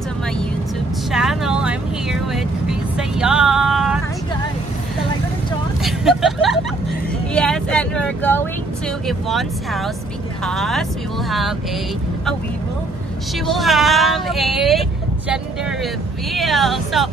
to my YouTube channel. I'm here with Krisa Yacht. Hi guys! Talaga na John? Yes, and we're going to Yvonne's house because we will have she will have a gender reveal. So,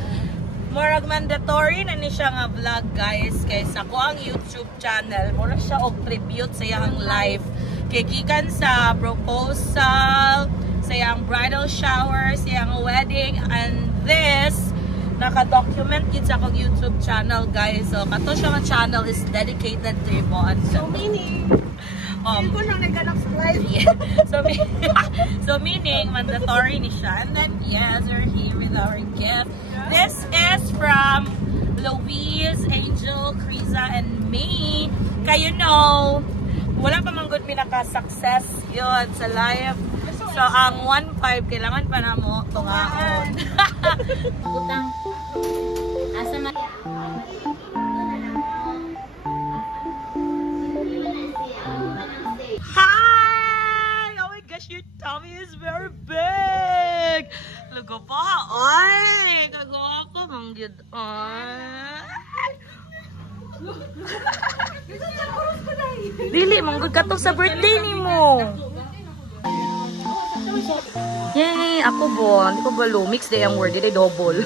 murag mandatory na ni siya nga vlog guys kaysa ko ang YouTube channel. Mura siya og tribute sa iyang life. Kay gikan sa proposal, sa iyang bridal shower, sa iyang wedding, and this naka-document yun sa akong YouTube channel guys. So, kato siya nga channel is dedicated to Yvonne. So meaning, hindi ko nang nagganap sa live. Yeah. So meaning, mandatory ni siya. And then, yes, we're here with our gift. This is from Louise, Angel, Krisa, and me. Kayo know, wala pa man good pinaka-success yun sa live. So, ang 1.5, kailangan pa na mo tungaon. Utang. Asa man. Hi! Oh my gosh, your tummy is very big! Lugo pa ha? Ay! Kagawa ko, manggid. Ay! Dili, manggod ka to sa birthday ni mo. Yay! Ako bo, hindi ko balo. Mix day ang word, hindi double.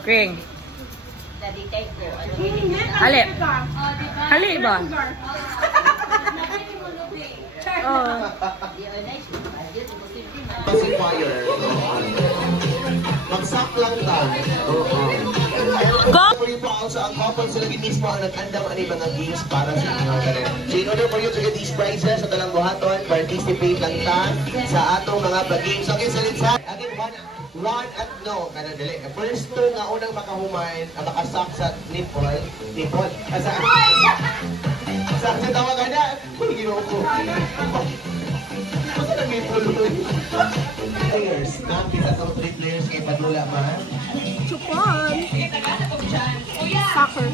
Kring. Hali. Hali ba? Magsak lang tayo. Go! Also, ang couple sila mismo ang nag-andam ang mga games para sa inyo. So, in order for you to get these prizes sa talang buhaton, participate lang ta sa atong mga games. Okay, salita. Again, one at no. Kana dili. First two nga unang makahuman, ang makasak sa nipple. Sa tawa ka na. Kung ginoo ko. Baka nag-nipple doon. Players. Nakita sa 3 players kay Padula man. Chupon! Soccer.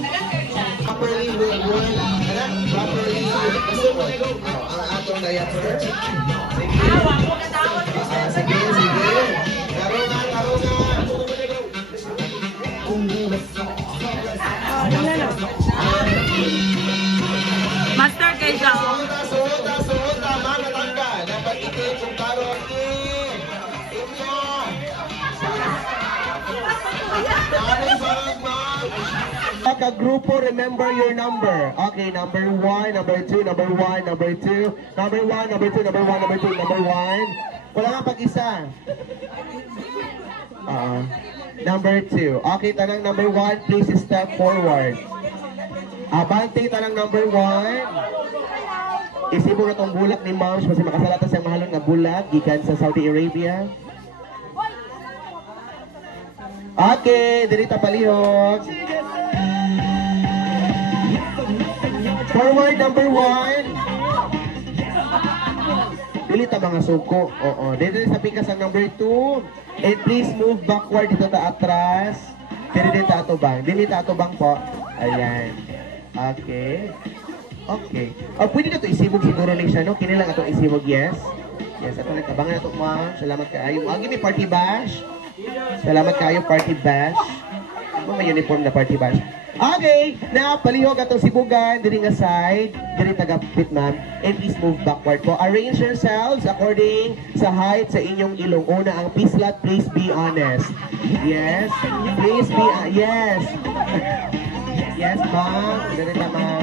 Properly with one. Properly with ang atong diaper. Sige. Karo nga. Master kay siya. Suota, mga tangga. Dapat itin kung karo Grupo, remember your number. Okay, number 1, number 2, number 1, number 2, number 1, number 2, number 1, number 2, number 1. Wala nga pag-isa. Number 2. Okay, tanang number 1, please step forward. Abante, tanang number 1. Isibo na tong bulak ni Moms kasi makasalata sa mahalon nga bulak gikan sa Saudi Arabia. Okay, dirita palihog. Forward number 1. Dili ta mga suko. Oo. Dito sa pikas ang number 2. And please move backward dito ta atras. Dili ta atubang. Dili ta atubang po. Ayan. Okay. Okay. Pwede na to isibog siguro lang siya, no? Kini lang atong isibog, yes? Yes, ato nagkabangan na ito, ma'am. Salamat kayo. Give me party bash. Salamat kayo, party bash. May uniform na party bash. Okay, now palihog atong sibugan, diri nga side, diri tagapit ma'am, and please move backward po. Arrange yourselves according sa height sa inyong ilong. Una ang pislat, please be honest. Yes, please be, yes. Yes, ma'am. Diri na ma'am.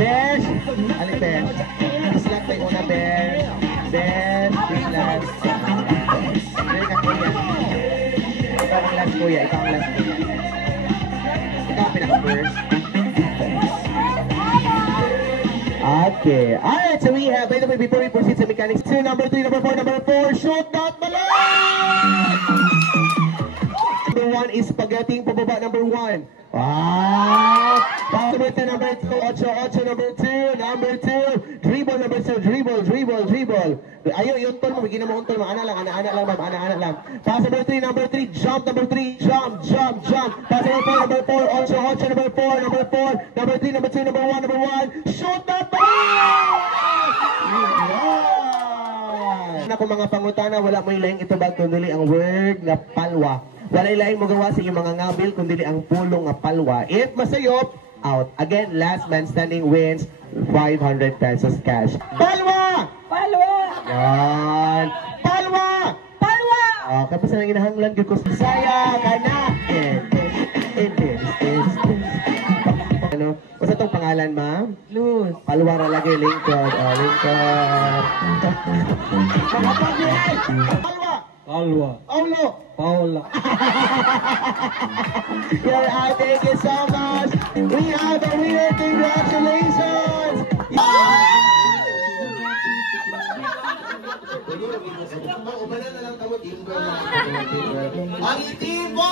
Besh, alin besh? Pislat tayo una, besh. Besh, pislat. Diri ka kuya. Ikaw ang last kuya, ikaw ang last kuya. Okay. Alright, so we have, by the way, before we proceed to mechanics 2, number 3, number 4, number 4, shoot that balloon! Number 1 is spaghetti, pababa, number 1. Wow! Number 2, number 2, 8, number 2, number 2, dribble, number 2, dribble. Ayaw, yung tol mo, bigyan mo yung tol mo, ana lang, Pass number 3, number 3, jump, number 3, jump. Pass number 4, 8, number 4, number 3, number 2, number 1, shoot that ball! sana wala mo ilayang itubag kundi ang word nga palwa. Wala ilayang magawa sa inyong mga ngabil kundi ang pulong nga palwa. If masayop, out. Again, last man standing wins 500 pesos cash. Palwa! Palwa! Yan! Palwa! Palwa! Okay, basta nang inahanglan ko sa saya ka na. Ano? Basta itong pangalan, ma'am? Luz. Palwa ra lagi, lingkod. Oh, lingkod. Mga pag-iay! Palwa! Alwa, Paulo! Paula. Here, thank you so much. We have a winner. Congratulations! Ang itibo!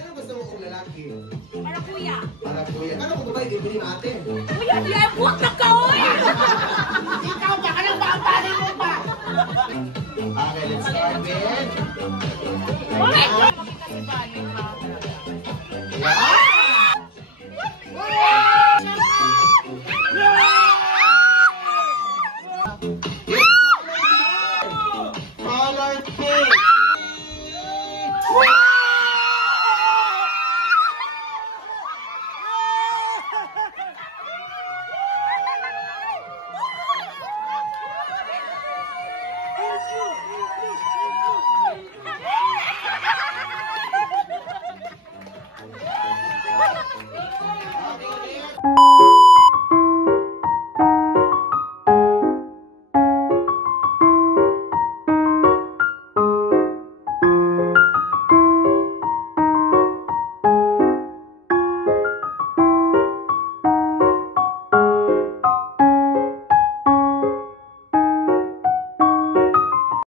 Ano gusto mo kung lalaki? Para kuya. Para kuya. Ano kung babae, bibili natin? Kuya, di ay buwak na ka, oy! Ikaw ba? Anong papanin mo pa? Okay, let's start with... Oy!